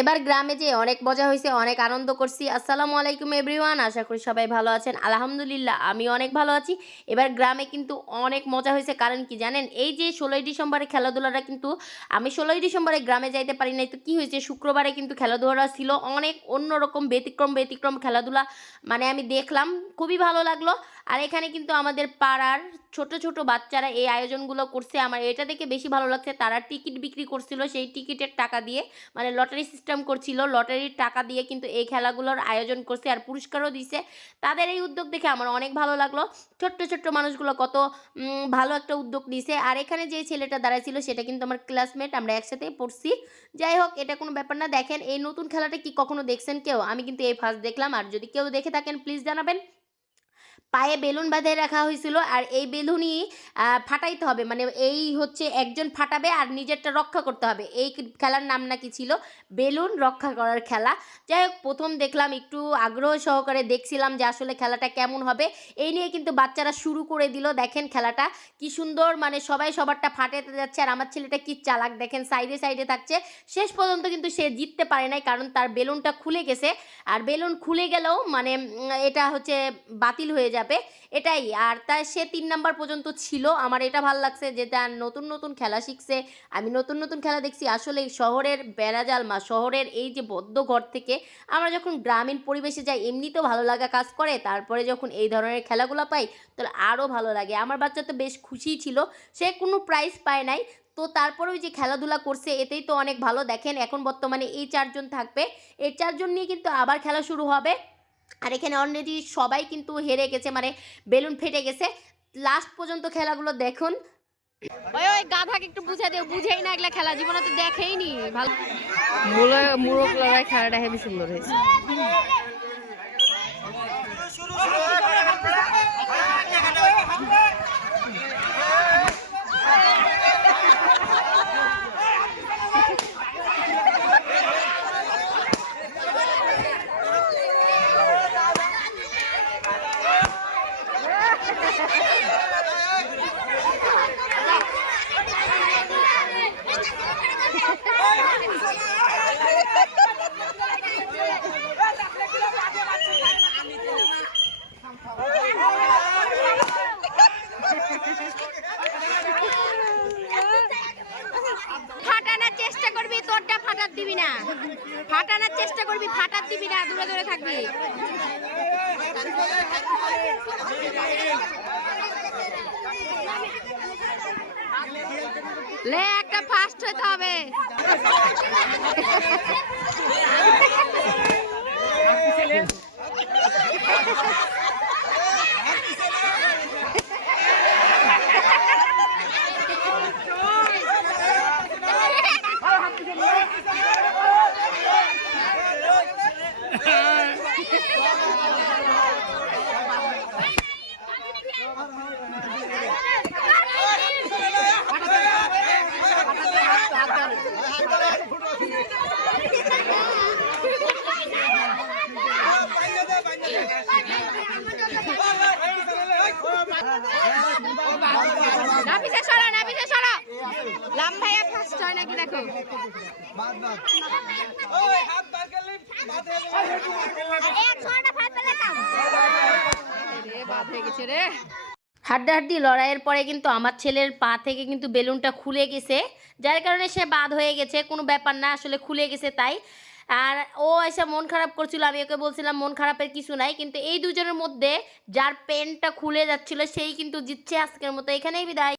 এবার গ্রামে যে অনেক মজা হয়েছে, অনেক আনন্দ করছি। আসসালামু আলাইকুম এভরিওয়ান আশা করি সবাই ভালো আছেন। আলহামদুলিল্লাহ আমি অনেক ভালো আছি। এবার গ্রামে কিন্তু অনেক মজা হয়েছে। কারণ কি জানেন, এই যে ষোলোই ডিসেম্বরে খেলাধুলাটা কিন্তু আমি ষোলোই ডিসেম্বরে গ্রামে যাইতে পারি নাই। তো কী হয়েছে, শুক্রবারে কিন্তু খেলাধুলা ছিল অনেক অন্যরকম, ব্যতিক্রম ব্যতিক্রম খেলাধুলা। মানে আমি দেখলাম, খুবই ভালো লাগল। আর এখানে কিন্তু আমাদের পাড়ার ছোট ছোট বাচ্চারা এই আয়োজনগুলো করছে। আমার এটা দেখে বেশি ভালো লাগছে। তারা টিকিট বিক্রি করছিল সেই টিকিটের টাকা দিয়ে। মানে লটারি সিস্টেম করছিল, লটারির টাকা দিয়ে কিন্তু এই খেলাগুলোর আয়োজন করছে আর পুরস্কারও দিছে। তাদের এই উদ্যোগ দেখে আমার অনেক ভালো লাগল। ছোট্ট ছোট্ট মানুষগুলো কত ভালো একটা উদ্যোগ নিছে। আর এখানে যে ছেলেটা দাঁড়াইছিল, সেটা কিন্তু আমার ক্লাসমেট আমরা একসাথেই পড়ছি। যাই হোক, এটা কোনো ব্যাপার না। দেখেন, এই নতুন খেলাটা কি কখনো দেখছেন কেউ? আমি কিন্তু এই ফার্স্ট দেখলাম। আর যদি কেউ দেখে থাকেন প্লিজ জানাবেন। পায়ে বেলুন বাঁধে রাখা হয়েছিল আর এই বেলুনই ফাটাইতে হবে। মানে এই হচ্ছে একজন ফাটাবে আর নিজেরটা রক্ষা করতে হবে। এই খেলার নাম নাকি ছিল? বেলুন রক্ষা করার খেলা। যাই হোক, প্রথম দেখলাম, একটু আগ্রহ সহকারে দেখছিলাম যে আসলে খেলাটা কেমন হবে। এই নিয়ে কিন্তু বাচ্চারা শুরু করে দিল, দেখেন খেলাটা। কি সুন্দর মানে সবাই সবারটা ফাটাতে যাচ্ছে। আর আমার ছেলেটা কি চালাক, দেখেন সাইডে সাইডে থাকছে। শেষ পর্যন্ত কিন্তু সে জিততে পারে নাই, কারণ তার বেলুনটা খুলে গেছে। আর বেলুন খুলে গেলেও মানে এটা হচ্ছে বাতিল হয়ে যাবে। এটাই। আর তার সে তিন নাম্বার পর্যন্ত ছিল। আমার এটা ভালো লাগছে যে তার নতুন নতুন খেলা শিখছে। আমি নতুন নতুন খেলা দেখছি। আসলে শহরের বেড়াজালমা শহরের এই যে বদ্ধ ঘর থেকে আমরা যখন গ্রামীণ পরিবেশে যাই, এমনিতেও ভালো লাগা কাজ করে। তারপরে যখন এই ধরনের খেলাগুলো পাই, তাহলে আরও ভালো লাগে। আমার বাচ্চা তো বেশ খুশিই ছিল। সে কোনো প্রাইজ পায় নাই। তো তারপরে ওই যে খেলাধুলা করছে, এতেই তো অনেক ভালো। দেখেন, এখন বর্তমানে এই চারজন থাকবে। এই চারজন নিয়ে কিন্তু আবার খেলা শুরু হবে। আর এখানে অলরেডি সবাই কিন্তু হেরে গেছে মানে বেলুন ফেটে গেছে। লাস্ট পর্যন্ত খেলাগুলো দেখুন। ওই ওই গাধাকে একটু বুঝাই দিও বুঝেই না এগুলা খেলা জীবনে তো দেখেই নি ভালো মূল মুরগ লড়াই খেলাটা হেবি সুন্দর হয়েছে। ফাটানোর চেষ্টা করবি, তোরটা ফাটার দিবি না। ফাটানোর চেষ্টা করবি, ফাটার দিবি না, দূরে দূরে থাকবি। লে ফাস্ট হতে হবে। নাফিসা সরো নাফিসা সরো লাম ভাইয়া হয় নাকি দেখো? লড়াইয়ের পরে কিন্তু আমার ছেলের পা থেকে কিন্তু বেলুনটা খুলে গেছে, যার কারণে সে বাদ হয়ে গেছে, কোনো ব্যাপার না, আসলে খুলে গেছে তাই। আর ও এসে মন খারাপ করছিল, আমি ওকে বলছিলাম মন খারাপের কিছু নাই, কিন্তু এই দুজনের মধ্যে যার পেনটা খুলে যাচ্ছিল, সেই কিন্তু জিতছে আজকের মতো। এখানেই বিদায়।